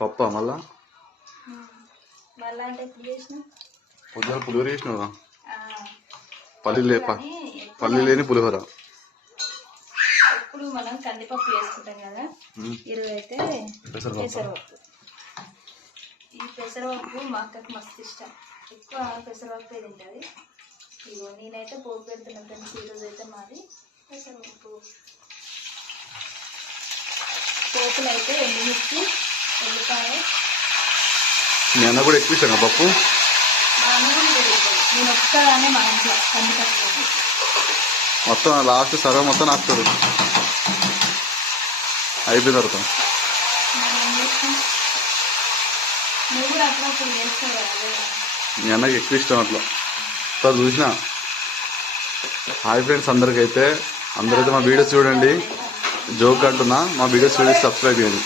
పప్పా మళ్ళా మళ్ళా అంటే ఎప్పుడు చేసినా పొద్దున పులిహోర చేసినావా? పల్లి లేని పులిహోర. ఎప్పుడు మనం కందిపప్పు వేసుకుంటాం కదా, ఈరోజు అయితే పెసరపప్పు. ఈ పెసరపప్పు మా అక్కకి మస్తు ఇష్టం, ఎక్కువ పెసరపప్పే తింటుంది. ఇగో నేనైతే పోపు పెడుతున్నా ఫ్రెండ్స్. ఈరోజు అయితే మాది పెసరపప్పు. పోపులు అయితే ఎండుమిర్చి, ఉల్లిపాయ. మీ అన్న కూడా ఎక్కువ ఇష్టం పప్పు? మా అన్న కూడా తింటాడు, నేను ఒక్కదాన్నే మా ఇంట్లో కందిపప్పు. మొత్తం లాస్ట్ సర్వ మొత్తం నాకుతాడు అయిపోయిన తర్వాత. నువ్వు కూడా అప్పుడప్పుడు చేస్తావు కదా. మీ అన్నకి ఎక్కువ ఇష్టం అట్లా సార్ చూసిన. హాయ్ ఫ్రెండ్స్, అందరికైతే మా వీడియోస్ చూడండి. జోక్ అంటున్నా, మా వీడియోస్ చూసి సబ్స్క్రైబ్ చేయండి.